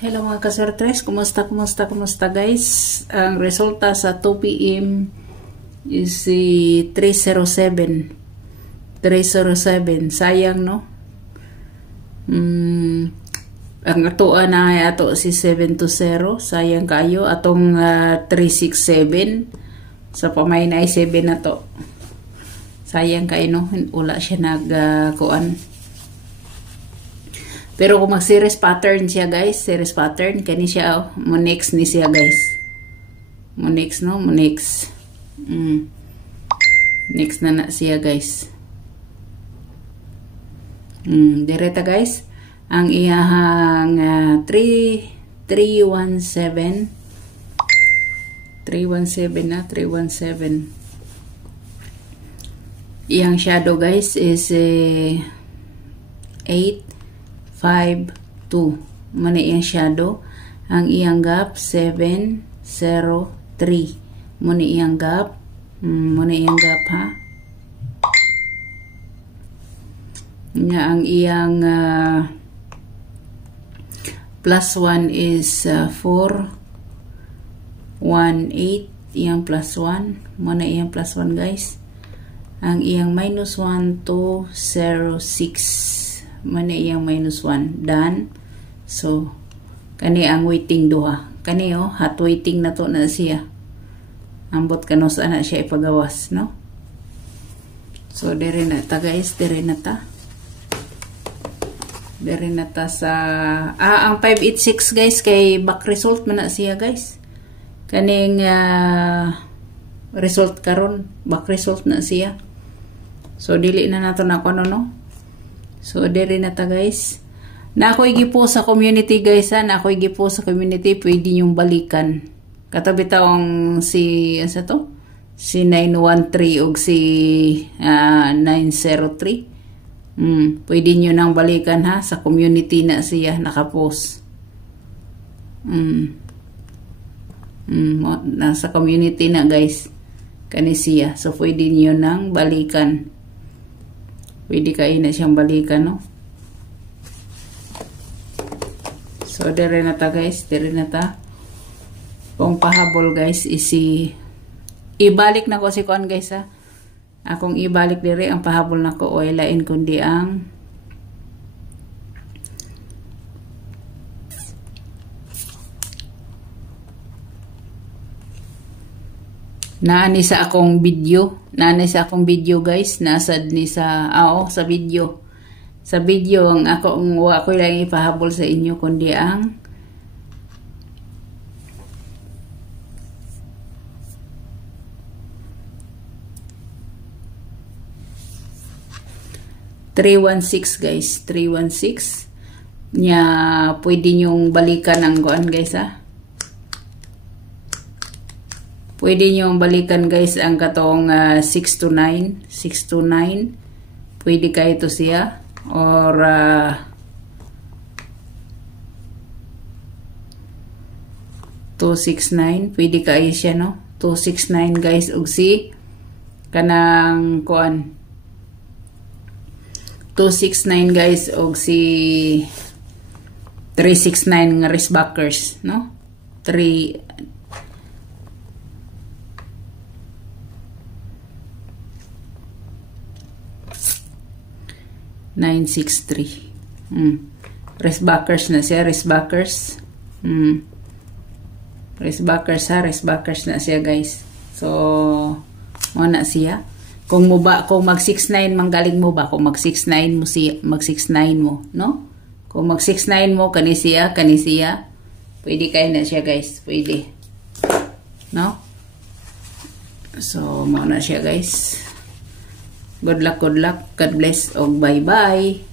Hello mga kasortres, kumusta guys? Ang resulta sa 2 PM is si 307. Sayang no? Ang atoan na ato si 720, sayang kayo. Atong 367 sa pamay na 7 na to. Sayang kayo no, wala siya nagkuan. Pero kung mag-series pattern siya guys, series pattern, kani siya, Monex ni siya guys. Monex no, Monex. Next na siya guys. Direta guys, ang iyahang 317 na, 317. Iyang shadow guys is 852. Muna iyang shadow. Ang iyang gap 703. Muna iyang gap. Muna iyang gap ha. Ang iyang plus 1 is 418. Iyang plus 1. Muna iyang plus 1 guys. Ang iyang minus 1 to 06. Mana iyang minus 1 done. So kani ang waiting duha, kani hot waiting na to na siya, ambot kano sa na siya ipagawas no. So dere na ta guys, dere na ta sa ang 586 guys, kay back result man na siya guys. Kaning result karon back result na siya. So dili na nato na kuno no. So, dere na ta guys. Na ako igipo sa community guys ha. Na ako igipo sa community. Pwede nyong balikan. Katabi taong si, asa to? Si 913 o si 903. Pwede nyo nang balikan ha. Sa community na siya nakapost. Nasa community na guys. Kani siya. So, pwede nyo nang balikan. Pwede kayo na siyang balikan, no? So, dere na ta guys. Dere na ta. Kung pahabol guys, ibalik na ko si Kuan guys, ha? Akong ibalik dere, ang pahabol na ko, o ilain kundi ang naani sa akong video. Naani sa akong video guys. Nasad ni sa sa video. Sa video ang ako lang ipahabol sa inyo kundi ang $316 guys. 316 nya pwede nyong balikan ang kuan guys ha. Pwede nyo balikan guys ang katong 629. Pwede kayo ito siya. Or 269. Pwede kayo siya no. 269 guys. Og si kanang kuan. 269 guys. Og si 369 nga wristbackers no. 963. Wristbackers na siya, wristbackers. Wristbackers na siya guys. So mo na siya. Kung mag 69 manggaling mo ba, kung mag 69 mo siya, mag 69 mo, no? Kung mag 69 mo kani siya, pwede kayo na siya guys, pwede. No? So mo na siya guys. Good luck, God bless, og bye-bye.